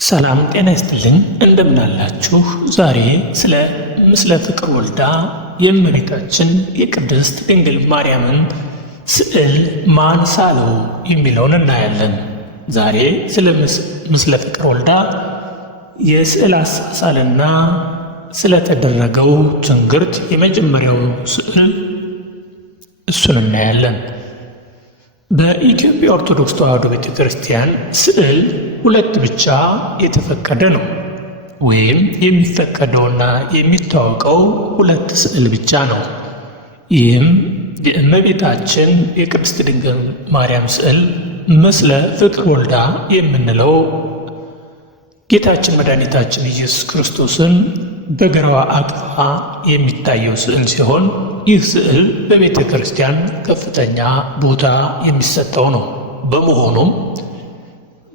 ሰላም ጤና ይስጥልኝ። እንደምናላችሁ። ዛሬ ስለ ምስለ ፍቅር ወልዳ የእመቤታችን የቅድስት ድንግል ማርያምን ስዕል ማን ሳለው የሚለውን እናያለን። ዛሬ ስለ ምስለ ፍቅር ወልዳ የስዕል አሳሳልና ስለተደረገው ትንግርት የመጀመሪያው ስዕል እሱን እናያለን። በኢትዮጵያ ኦርቶዶክስ ተዋሕዶ ቤተ ክርስቲያን ስዕል ሁለት ብቻ የተፈቀደ ነው። ወይም የሚፈቀደውና የሚታወቀው ሁለት ስዕል ብቻ ነው። ይህም የእመቤታችን የቅድስት ድንግል ማርያም ስዕል ምስለ ፍቅር ወልዳ የምንለው ጌታችን መድኃኒታችን ኢየሱስ ክርስቶስን በግራዋ አቅፋ የሚታየው ስዕል ሲሆን ይህ ስዕል በቤተ ክርስቲያን ከፍተኛ ቦታ የሚሰጠው ነው። በመሆኑም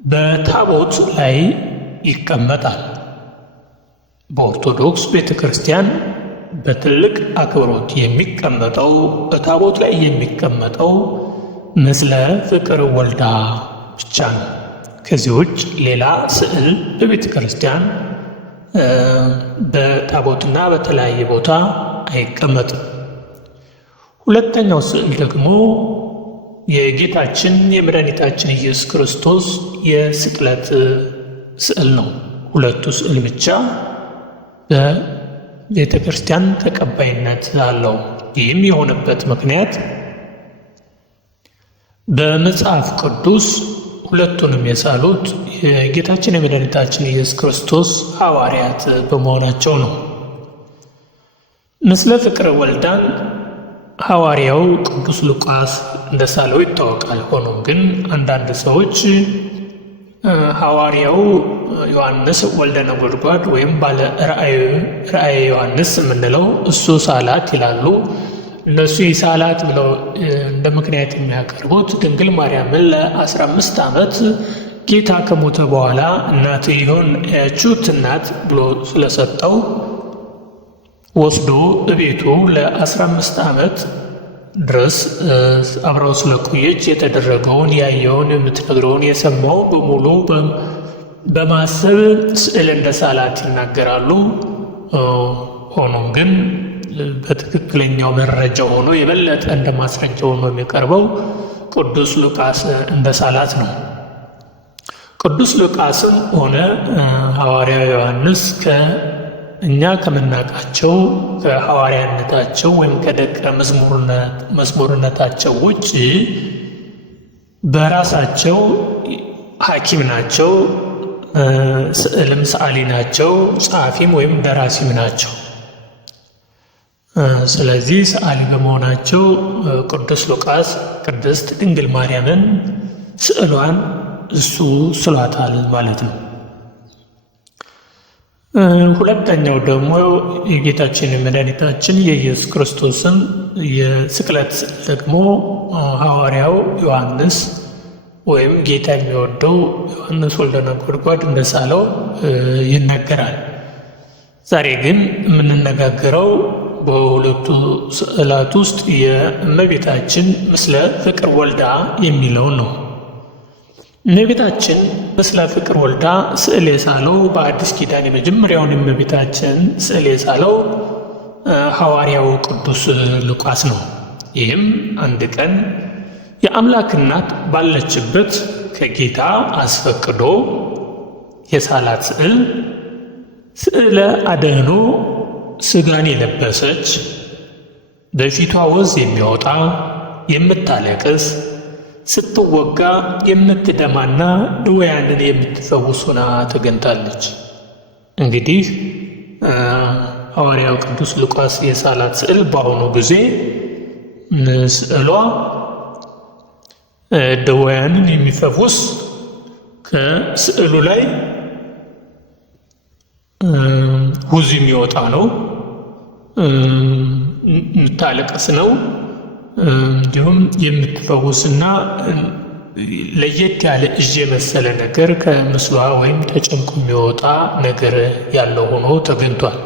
በታቦት ላይ ይቀመጣል። በኦርቶዶክስ ቤተ ክርስቲያን በትልቅ አክብሮት የሚቀመጠው በታቦት ላይ የሚቀመጠው ምስለ ፍቅር ወልዳ ብቻ ነው። ከዚህ ውጭ ሌላ ስዕል በቤተ ክርስቲያን በታቦትና በተለያየ ቦታ አይቀመጥም። ሁለተኛው ስዕል ደግሞ የጌታችን የመድኃኒታችን ኢየሱስ ክርስቶስ የስቅለት ስዕል ነው። ሁለቱ ስዕል ብቻ በቤተ ክርስቲያን ተቀባይነት አለው። ይህም የሆነበት ምክንያት በመጽሐፍ ቅዱስ ሁለቱንም የሳሉት የጌታችን የመድኃኒታችን ኢየሱስ ክርስቶስ ሐዋርያት በመሆናቸው ነው። ምስለ ፍቅረ ወልዳን ሐዋርያው ቅዱስ ሉቃስ እንደሳለው ይታወቃል። ሆኖም ግን አንዳንድ ሰዎች ሐዋርያው ዮሐንስ ወልደ ነጎድጓድ ወይም ባለ ራእየ ዮሐንስ የምንለው እሱ ሳላት ይላሉ። እነሱ ይሳላት ብለው እንደ ምክንያት የሚያቀርቡት ድንግል ማርያምን ለ15 ዓመት ጌታ ከሞተ በኋላ እናትየውን ያችሁት እናት ብሎ ስለሰጠው ወስዶ እቤቱ ለ15 ዓመት ድረስ አብረው ስለቆየች የተደረገውን ያየውን የምትነግረውን የሰማው በሙሉ በማሰብ ስዕል እንደ ሳላት ይናገራሉ። ሆኖም ግን በትክክለኛው መረጃ ሆኖ የበለጠ እንደ ማስረጃ ሆኖ የሚቀርበው ቅዱስ ሉቃስ እንደ ሳላት ነው። ቅዱስ ሉቃስም ሆነ ሐዋርያው ዮሐንስ እኛ ከምናውቃቸው ከሐዋርያነታቸው ወይም ከደቀ መዝሙርነታቸው ውጭ በራሳቸው ሐኪም ናቸው፣ ስዕልም ሰዓሊ ናቸው፣ ጸሐፊም ወይም ደራሲም ናቸው። ስለዚህ ሰዓሊ በመሆናቸው ቅዱስ ሉቃስ ቅድስት ድንግል ማርያምን ስዕሏን እሱ ስሏታል ማለት ነው። ሁለተኛው ደግሞ የጌታችን የመድኃኒታችን የኢየሱስ ክርስቶስን የስቅለት ደግሞ ሐዋርያው ዮሐንስ ወይም ጌታ የሚወደው ዮሐንስ ወልደ ነጎድጓድ እንደሳለው ይነገራል። ዛሬ ግን የምንነጋገረው በሁለቱ ስዕላት ውስጥ የእመቤታችን ምስለ ፍቅር ወልዳ የሚለውን ነው። እመቤታችን ምስለ ፍቅር ወልዳ ስዕል የሳለው በአዲስ ኪዳን የመጀመሪያውን እመቤታችን ስዕል የሳለው ሐዋርያው ቅዱስ ሉቃስ ነው። ይህም አንድ ቀን የአምላክ እናት ባለችበት ከጌታ አስፈቅዶ የሳላት ስዕለ አድኅኖ ሥጋን የለበሰች በፊቷ ወዝ የሚወጣ የምታለቅስ ስትወጋ የምትደማና ድውያንን የምትፈውስ ሆና ተገኝታለች። እንግዲህ ሐዋርያው ቅዱስ ሉቃስ የሳላት ስዕል በአሁኑ ጊዜ ስዕሏ ድውያንን የሚፈውስ ከስዕሉ ላይ ውዝ የሚወጣ ነው፣ የምታለቅስ ነው። እንዲሁም የምትፈውስና ለየት ያለ እጅ የመሰለ ነገር ከምስሏ ወይም ተጨምቆ የሚወጣ ነገር ያለው ሆኖ ተገኝቷል።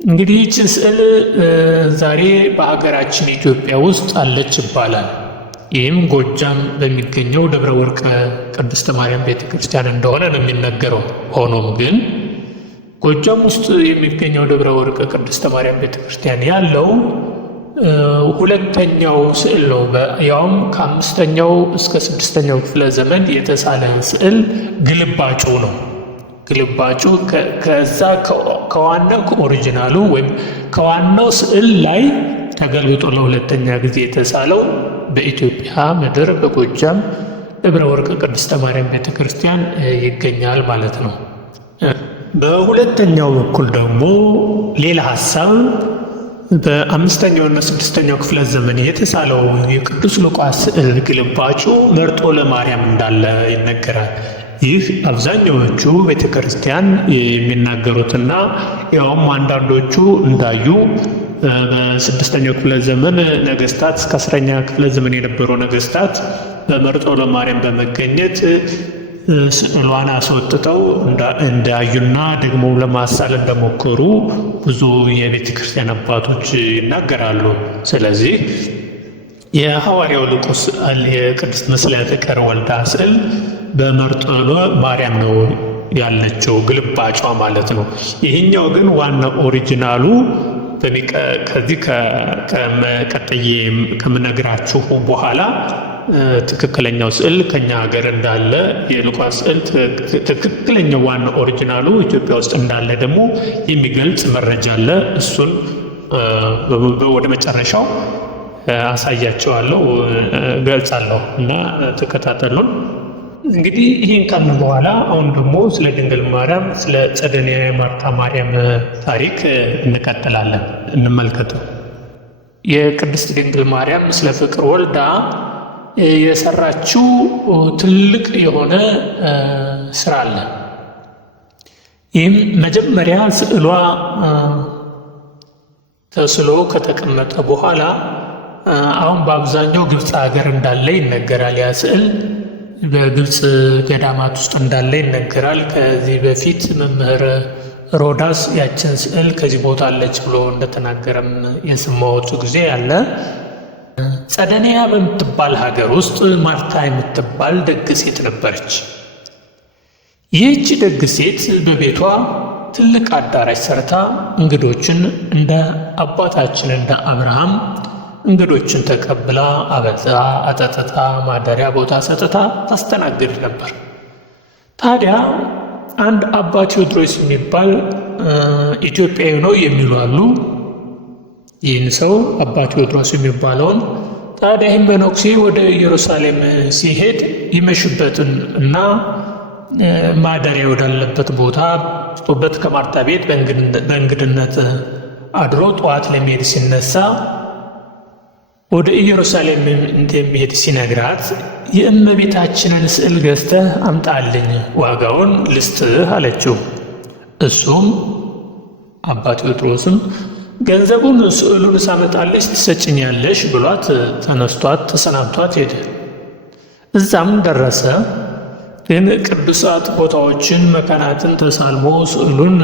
እንግዲህ ይህች ስዕል ዛሬ በሀገራችን ኢትዮጵያ ውስጥ አለች ይባላል። ይህም ጎጃም በሚገኘው ደብረ ወርቅ ቅድስት ማርያም ቤተ ክርስቲያን እንደሆነ ነው የሚነገረው። ሆኖም ግን ጎጃም ውስጥ የሚገኘው ደብረ ወርቅ ቅድስት ማርያም ቤተ ክርስቲያን ያለው ሁለተኛው ስዕል ነው። ያውም ከ5ኛው እስከ 6ኛው ክፍለ ዘመን የተሳለ ስዕል ግልባጩ ነው። ግልባጩ ከዛ ከዋናው ከኦሪጂናሉ ወይም ከዋናው ስዕል ላይ ተገልብጦ ለሁለተኛ ጊዜ የተሳለው በኢትዮጵያ ምድር በጎጃም ደብረ ወርቅ ቅድስተ ማርያም ቤተ ክርስቲያን ይገኛል ማለት ነው። በሁለተኛው በኩል ደግሞ ሌላ ሀሳብ በ5ኛውና 6ኛው ክፍለ ዘመን የተሳለው የቅዱስ ሉቃስ ስዕል ግልባጩ መርጦ ለማርያም እንዳለ ይነገራል። ይህ አብዛኛዎቹ ቤተ ክርስቲያን የሚናገሩትና ያውም አንዳንዶቹ እንዳዩ በ6ኛው ክፍለ ዘመን ነገስታት እስከ 10ኛ ክፍለ ዘመን የነበሩ ነገስታት በመርጦ ለማርያም በመገኘት ስዕሏን አስወጥተው እንዳዩና ደግሞ ለማሳል እንደሞከሩ ብዙ የቤተ ክርስቲያን አባቶች ይናገራሉ። ስለዚህ የሐዋርያው ሉቃስ ስዕል የቅድስት ምስለ ፍቅር ወልዳ ስዕል በመርጦ ማርያም ነው ያለችው ግልባጯ ማለት ነው። ይህኛው ግን ዋና ኦሪጂናሉ ከዚህ ከቀጥዬ ከምነግራችሁ በኋላ ትክክለኛው ስዕል ከኛ ሀገር እንዳለ የሉቃስ ስዕል ትክክለኛው ዋና ኦሪጂናሉ ኢትዮጵያ ውስጥ እንዳለ ደግሞ የሚገልጽ መረጃ አለ። እሱን ወደ መጨረሻው አሳያቸዋለሁ፣ ገልጻለሁ እና ተከታተሉን። እንግዲህ ይህን ካልን በኋላ አሁን ደግሞ ስለ ድንግል ማርያም ስለ ጸደኒያ ማርታ ማርያም ታሪክ እንቀጥላለን። እንመልከተው። የቅድስት ድንግል ማርያም ምስለ ፍቅር ወልዳ የሰራችው ትልቅ የሆነ ስራ አለ። ይህም መጀመሪያ ስዕሏ ተስሎ ከተቀመጠ በኋላ አሁን በአብዛኛው ግብፅ ሀገር እንዳለ ይነገራል። ያ ስዕል በግብፅ ገዳማት ውስጥ እንዳለ ይነገራል። ከዚህ በፊት መምህር ሮዳስ ያችን ስዕል ከዚህ ቦታ አለች ብሎ እንደተናገረም የሰማሁት ጊዜ ያለ። ጸደኒያ በምትባል ሀገር ውስጥ ማርታ የምትባል ደግ ሴት ነበረች። ይህች ደግ ሴት በቤቷ ትልቅ አዳራሽ ሰርታ እንግዶችን እንደ አባታችን እንደ አብርሃም እንግዶችን ተቀብላ አበልታ አጠጥታ ማደሪያ ቦታ ሰጥታ ታስተናግድ ነበር። ታዲያ አንድ አባ ቴዎድሮስ የሚባል ኢትዮጵያዊ ነው የሚሉ አሉ። ይህን ሰው አባ ቴዎድሮስ የሚባለውን ታዲያ ይህም መነኩሴ ወደ ኢየሩሳሌም ሲሄድ ይመሽበትን እና ማደሪያ ወዳለበት ቦታ በት ከማርታ ቤት በእንግድነት አድሮ ጠዋት ለመሄድ ሲነሳ ወደ ኢየሩሳሌም እንደሚሄድ ሲነግራት የእመቤታችንን ስዕል ገዝተህ አምጣልኝ፣ ዋጋውን ልስጥህ አለችው። እሱም አባ ቴዎድሮስም ገንዘቡን ስዕሉን ሳመጣልሽ ትሰጭኛለሽ ብሏት ተነስቷት ተሰናብቷት ሄደ። እዛም ደረሰ። ግን ቅዱሳት ቦታዎችን መካናትን ተሳልሞ ስዕሉን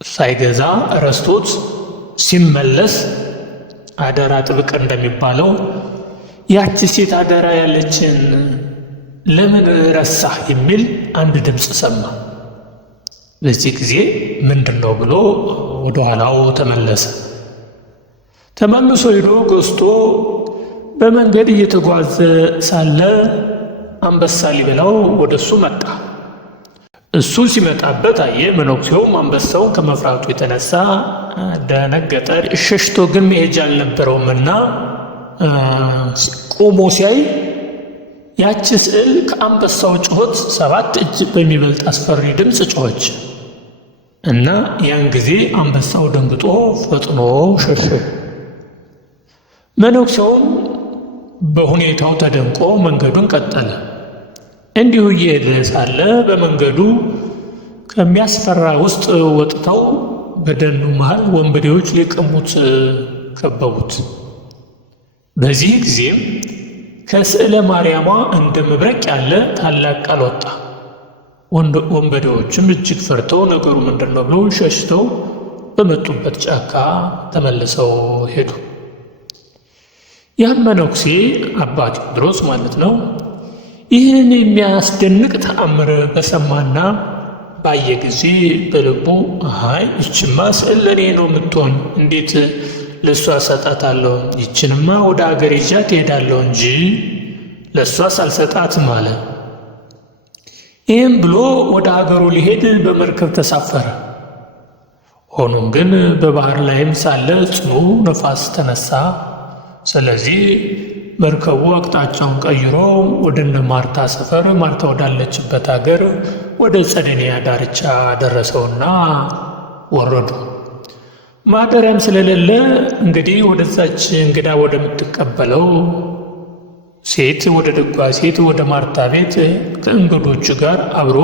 ሳይገዛ ረስቶት ሲመለስ አደራ ጥብቅ እንደሚባለው ያቺ ሴት አደራ ያለችን ለምን ረሳህ የሚል አንድ ድምፅ ሰማ። በዚህ ጊዜ ምንድን ነው ብሎ ወደ ኋላው ተመለሰ። ተመልሶ ሄዶ ገዝቶ በመንገድ እየተጓዘ ሳለ አንበሳ ሊበላው ወደ እሱ መጣ። እሱ ሲመጣበት አየ። መነኩሴውም አንበሳውን ከመፍራቱ የተነሳ ደነገጠ። ሸሽቶ ግን መሄጃ አልነበረውምና ቆሞ ሲያይ ያቺ ስዕል ከአንበሳው ጩኸት 7 እጅ በሚበልጥ አስፈሪ ድምፅ ጮኸች እና ያን ጊዜ አንበሳው ደንግጦ ፈጥኖ ሸሸ። መነኩሴውም በሁኔታው ተደንቆ መንገዱን ቀጠለ። እንዲሁ እየሄደ ሳለ በመንገዱ ከሚያስፈራ ውስጥ ወጥተው በደኑ መሃል ወንበዴዎች ሊቀሙት ከበቡት። በዚህ ጊዜም ከስዕለ ማርያሟ እንደ መብረቅ ያለ ታላቅ ቃል ወጣ። ወንበዴዎችም እጅግ ፈርተው ነገሩ ምንድን ነው ብለው ሸሽተው በመጡበት ጫካ ተመልሰው ሄዱ። ያም መነኩሴ አባ ቴዎድሮስ ማለት ነው ይህን የሚያስደንቅ ተአምር በሰማና ባየ ጊዜ በልቡ ይችማ ስዕል ለእኔ ነው የምትሆን፣ እንዴት ለእሷ ሰጣታለሁ? ይችንማ ወደ አገር ይዣት ትሄዳለሁ እንጂ ለእሷ ሳልሰጣትም አለ። ይህም ብሎ ወደ አገሩ ሊሄድ በመርከብ ተሳፈረ። ሆኖም ግን በባህር ላይም ሳለ ጽኑ ነፋስ ተነሳ። ስለዚህ መርከቡ አቅጣጫውን ቀይሮ ወደ እነ ማርታ ሰፈር፣ ማርታ ወዳለችበት አገር ወደ ጸደንያ ዳርቻ ደረሰውና ወረዱ። ማደሪያም ስለሌለ እንግዲህ ወደዛች እንግዳ ወደምትቀበለው ሴት ወደ ደጓ ሴት ወደ ማርታ ቤት ከእንግዶቹ ጋር አብሮ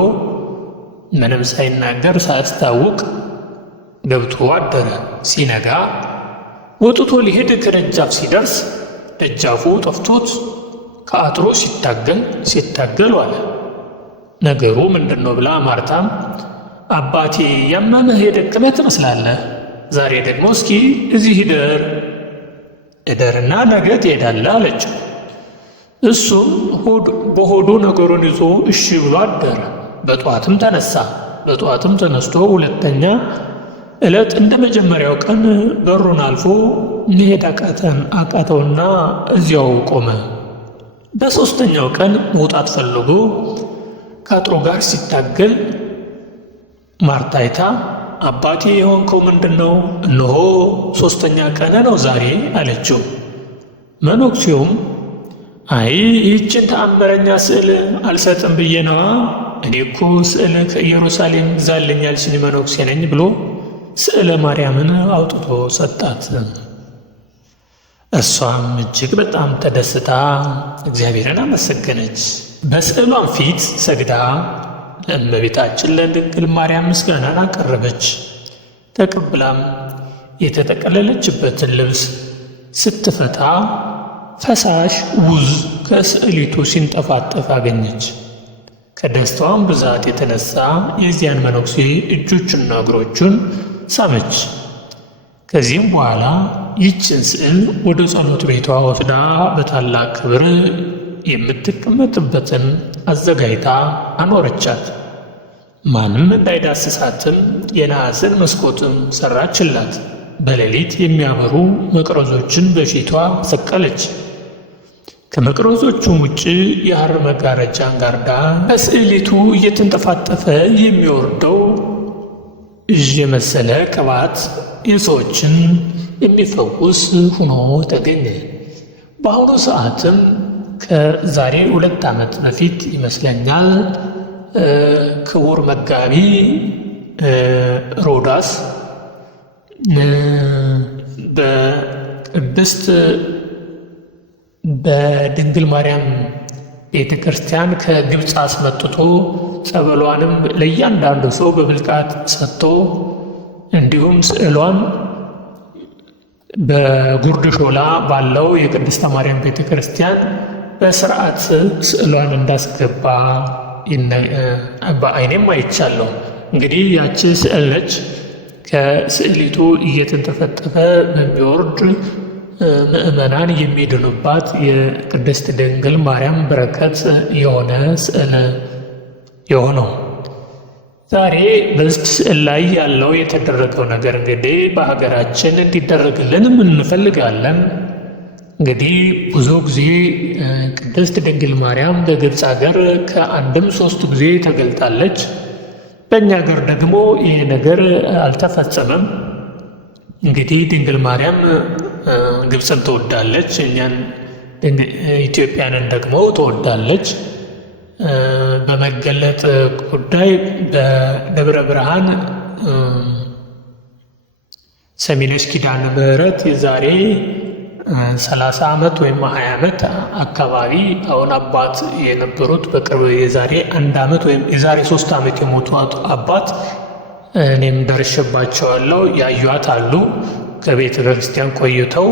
ምንም ሳይናገር ሳያስታውቅ ገብቶ አደረ። ሲነጋ ወጥቶ ሊሄድ ከደጃፍ ሲደርስ ደጃፉ ጠፍቶት ከአጥሩ ሲታገል ዋለ። ነገሩ ምንድን ነው ብላ ማርታም አባቴ ያመመህ የደከመህ ትመስላለህ፣ ዛሬ ደግሞ እስኪ እዚህ እደርና ነገ ትሄዳለህ አለችው። እሱም በሆዱ ነገሩን ይዞ እሺ ብሎ አደረ። በጠዋትም ተነስቶ ሁለተኛ ዕለት እንደ መጀመሪያው ቀን በሩን አልፎ መሄድ አቃተውና እዚያው ቆመ። በሦስተኛው ቀን መውጣት ፈልጎ ከአጥሩ ጋር ሲታገል ማርታ አይታ አባቴ የሆንከው ምንድን ነው? እነሆ 3ኛ ቀን ነው ዛሬ አለችው። መነኩሴውም ይህችን ተአምረኛ ስዕል አልሰጥም ብዬ ነዋ፣ እኔ እኮ ስዕል ከኢየሩሳሌም ግዛልኝ ያልሽኝ መነኩሴ ነኝ ብሎ ስዕለ ማርያምን አውጥቶ ሰጣት። እሷም እጅግ በጣም ተደስታ እግዚአብሔርን አመሰገነች። በስዕሏም ፊት ሰግዳ ለእመቤታችን ለድንግል ማርያም ምስጋናን አቀረበች። ተቀብላም የተጠቀለለችበትን ልብስ ስትፈታ ፈሳሽ ውዝ ከስዕሊቱ ሲንጠፋጠፍ አገኘች። ከደስታዋም ብዛት የተነሳ የዚያን መነኩሴ እጆቹና እግሮቹን ሳመች። ከዚህም በኋላ ይችን ስዕል ወደ ጸሎት ቤቷ ወስዳ በታላቅ ክብር የምትቀመጥበትን አዘጋጅታ አኖረቻት። ማንም እንዳይዳስሳትም የነሐስን መስኮትም ሰራችላት። በሌሊት የሚያበሩ መቅረዞችን በፊቷ ሰቀለች። ከመቅረዞቹም ውጭ የሐር መጋረጃን ጋርዳ ከስዕሊቱ እየተንጠፋጠፈ የሚወርደው እዥ የመሰለ ቅባት የሰዎችን የሚፈውስ ሆኖ ተገኘ። በአሁኑ ሰዓትም ከዛሬ 2 ዓመት በፊት ይመስለኛል ክቡር መጋቢ ሮዳስ በድንግል ማርያም ቤተ ክርስቲያን ከግብፅ አስመጥቶ ጸበሏንም ለእያንዳንዱ ሰው በብልቃት ሰጥቶ እንዲሁም ስዕሏን በጉርድ ሾላ ባለው የቅድስተ ማርያም ቤተ ክርስቲያን በስርዓት ስዕሏን እንዳስገባ በዓይኔም አይቻለሁ። እንግዲህ ያቺ ስዕል ነች። ከስዕሊቱ እየተንጠፈጠፈ በሚወርድ ምእመናን የሚድኑባት የቅድስት ድንግል ማርያም በረከት የሆነ ስዕል የሆነው ዛሬ በዚህ ስዕል ላይ ያለው የተደረገው ነገር እንግዲህ በሀገራችን እንዲደረግልንም እንፈልጋለን። እንግዲህ ብዙ ጊዜ ቅድስት ድንግል ማርያም በግብፅ ሀገር ከ1 3 ጊዜ ተገልጣለች። በእኛ ሀገር ደግሞ ይህ ነገር አልተፈጸመም። እንግዲህ ድንግል ማርያም ግብፅን ትወዳለች፣ እኛን ኢትዮጵያንን ደግሞ ትወዳለች። በመገለጥ ጉዳይ በደብረ ብርሃን ሰሚነሽ ኪዳነ ምሕረት የዛሬ 30 ዓመት ወይም 20 ዓመት አካባቢ አሁን አባት የነበሩት በቅርብ የዛሬ 1 ዓመት ወይም የዛሬ 3 ዓመት የሞቱ አባት እኔም ደርሼባቸዋለሁ። ያዩት አሉ። ከቤተ ክርስቲያን ቆይተው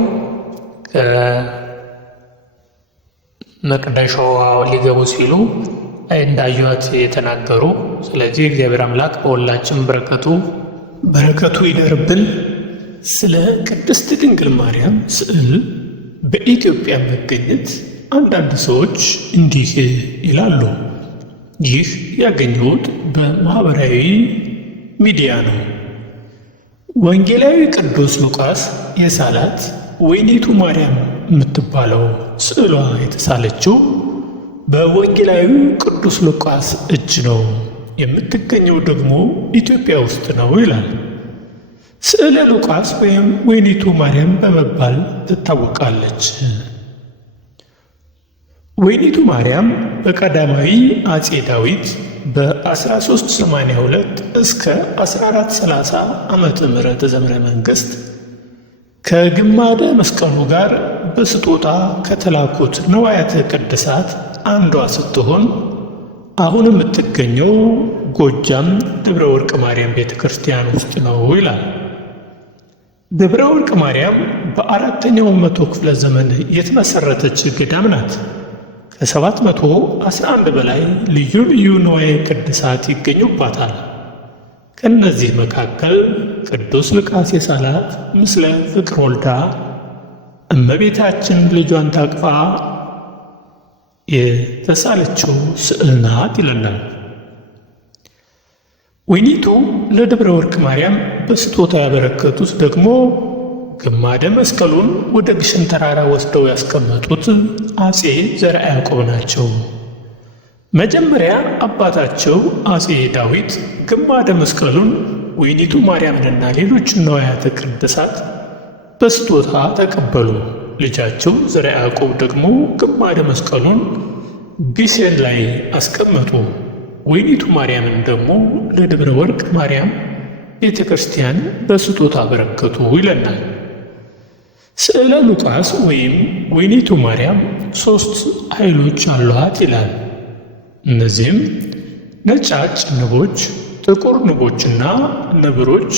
መቅደሻዋ ሊገቡ ሲሉ እንዳዩት የተናገሩ። ስለዚህ እግዚአብሔር አምላክ በሁላችን በረከቱ ይደርብን። ስለ ቅድስት ድንግል ማርያም ስዕል በኢትዮጵያ መገኘት አንዳንድ ሰዎች እንዲህ ይላሉ። ይህ ያገኘሁት በማኅበራዊ ሚዲያ ነው። ወንጌላዊ ቅዱስ ሉቃስ የሳላት ወይኒቱ ማርያም የምትባለው ስዕሏ የተሳለችው በወንጌላዊ ቅዱስ ሉቃስ እጅ ነው። የምትገኘው ደግሞ ኢትዮጵያ ውስጥ ነው ይላል። ስዕለ ሉቃስ ወይም ወይኒቱ ማርያም በመባል ትታወቃለች። ወይኒቱ ማርያም በቀዳማዊ አጼ ዳዊት በ1382 እስከ 1430 ዓመተ ምህረት ዘመነ መንግሥት ከግማደ መስቀሉ ጋር በስጦታ ከተላኩት ንዋያተ ቅድሳት አንዷ ስትሆን አሁን የምትገኘው ጎጃም ደብረ ወርቅ ማርያም ቤተ ክርስቲያን ውስጥ ነው ይላል። ደብረ ወርቅ ማርያም በ4ኛው መቶ ክፍለ ዘመን የተመሠረተች ገዳም ናት። ከ711 በላይ ልዩ ልዩ ንዋየ ቅድሳት ይገኙባታል። ከእነዚህ መካከል ቅዱስ ሉቃስ የሳላት ምስለ ፍቅር ወልዳ እመቤታችን ልጇን ታቅፋ የተሳለችው ስዕል ናት ይለናል። ወይኒቱ ለደብረ ወርቅ ማርያም በስጦታ ያበረከቱት ደግሞ ግማደ መስቀሉን ወደ ግሸን ተራራ ወስደው ያስቀመጡት አጼ ዘርዓ ያዕቆብ ናቸው። መጀመሪያ አባታቸው አጼ ዳዊት ግማደ መስቀሉን ወይኒቱ ማርያምንና ሌሎችን ንዋያተ ቅድሳት በስጦታ ተቀበሉ። ልጃቸው ዘርዓ ያዕቆብ ደግሞ ግማደ መስቀሉን ግሸን ላይ አስቀመጡ። ወይኒቱ ማርያምን ደግሞ ለደብረ ወርቅ ማርያም ቤተ ክርስቲያን በስጦታ አበረከቱ ይለናል። ስዕለ ሉቃስ ወይም ወይኒቱ ማርያም 3 ኃይሎች አሏት ይላል። እነዚህም ነጫጭ ንቦች፣ ጥቁር ንቦችና ነብሮች።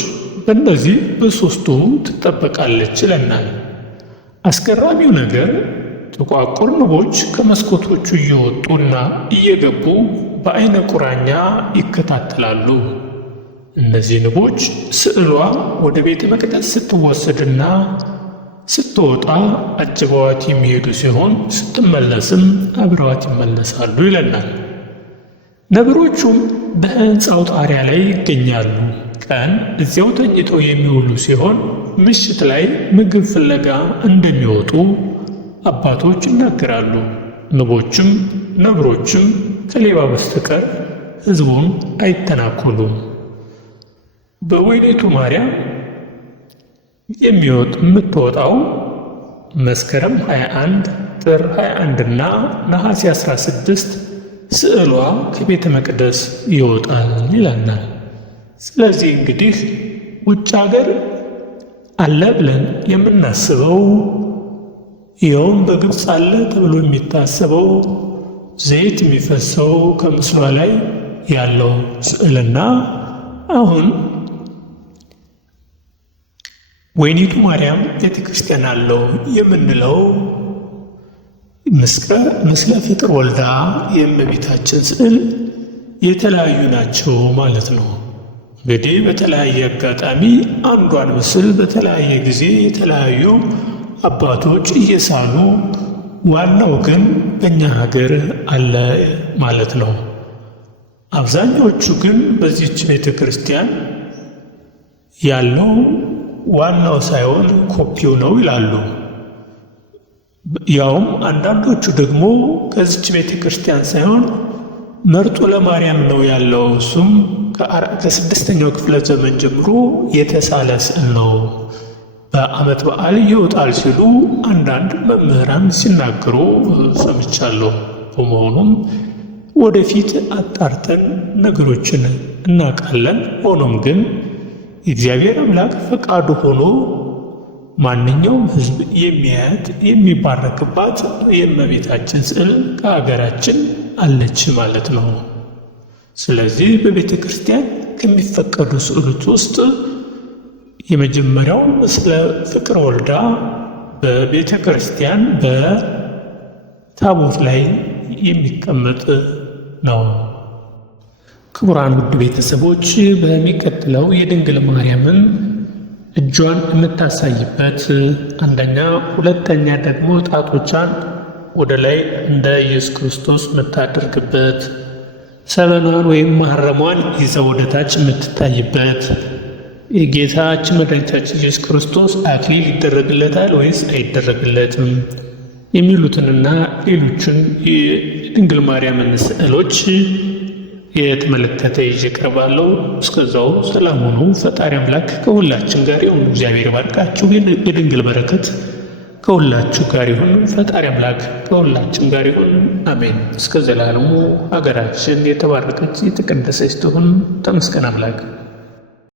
በእነዚህ በሦስቱ ትጠበቃለች ይለናል። አስገራሚው ነገር ጥቋቁር ንቦች ከመስኮቶቹ እየወጡና እየገቡ በዐይነ ቁራኛ ይከታተላሉ። እነዚህ ንቦች ስዕሏ ወደ ቤተ መቅደስ ስትወሰድና ስትወጣ አጅበዋት የሚሄዱ ሲሆን ስትመለስም አብረዋት ይመለሳሉ ይለናል። ነብሮቹም በሕንፃው ጣሪያ ላይ ይገኛሉ። ቀን እዚያው ተኝተው የሚውሉ ሲሆን ምሽት ላይ ምግብ ፍለጋ እንደሚወጡ አባቶች ይናገራሉ። ነብሮችም ከሌባ በስተቀር ሕዝቡን አይተናኮሉም። በወይኒቱ ማርያም የምትወጣው መስከረም 21 ጥር 21 እና ነሐሴ 16 ስዕሏ ከቤተ መቅደስ ይወጣል ይለናል። ስለዚህ እንግዲህ ውጭ ሀገር አለ ብለን የምናስበው ይኸውም በግብፅ አለ ተብሎ የሚታሰበው ዘይት የሚፈሰው ከምስሏ ላይ ያለው ስዕልና አሁን ወይኒቱ ማርያም ቤተ ክርስቲያን አለው የምንለው ምስለ ፍቅር ወልዳ የእመቤታችን ስዕል የተለያዩ ናቸው ማለት ነው። እንግዲህ በተለያየ አጋጣሚ አንዷን ምስል በተለያየ ጊዜ የተለያዩ አባቶች እየሳሉ ዋናው ግን በእኛ ሀገር አለ ማለት ነው። አብዛኛዎቹ ግን በዚህች ቤተ ክርስቲያን ያለው ዋናው ሳይሆን ኮፒው ነው ይላሉ። ያውም አንዳንዶቹ ደግሞ ከዚች ቤተ ክርስቲያን ሳይሆን መርጦ ለማርያም ነው ያለው። እሱም ከ6ኛው ክፍለ ዘመን ጀምሮ የተሳለ ስዕል ነው። በዓመት በዓል ይወጣል ሲሉ አንዳንድ መምህራን ሲናገሩ ሰምቻለሁ። በመሆኑም ወደፊት አጣርተን ነገሮችን እናውቃለን። ሆኖም ግን የእግዚአብሔር አምላክ ፈቃዱ ሆኖ ማንኛውም ሕዝብ የሚያያት የሚባረክባት የእመቤታችን ስዕል ከሀገራችን አለች ማለት ነው። ስለዚህ በቤተ ክርስቲያን ከሚፈቀዱ ስዕሎች ውስጥ የመጀመሪያው ምስለ ፍቅር ወልዳ በቤተ ክርስቲያን በታቦት ላይ የሚቀመጥ ነው። ክቡራን ውድ ቤተሰቦች በሚቀጥለው የድንግል ማርያምን እጇን የምታሳይበት አንደኛ፣ ሁለተኛ ደግሞ ጣቶቿን ወደ ላይ እንደ ኢየሱስ ክርስቶስ የምታደርግበት፣ ሰበኗን ወይም ማህረሟን ይዛ ወደ ታች የምትታይበት፣ የጌታችን መድኃኒታችን ኢየሱስ ክርስቶስ አክሊል ይደረግለታል ወይስ አይደረግለትም የሚሉትንና ሌሎችን የድንግል ማርያምን ስዕሎች የተመለከተ ይዤ እቀርባለሁ። እስከዛው ሰላም ሁኑ። ፈጣሪ አምላክ ከሁላችን ጋር ይሁን። እግዚአብሔር ባርካችሁ። የድንግል በረከት ከሁላችሁ ጋር ይሁን። ፈጣሪ አምላክ ከሁላችን ጋር ይሁን። አሜን። እስከ ዘላለሙ ሀገራችን የተባረከች የተቀደሰች ትሁን። ተመስገን አምላክ።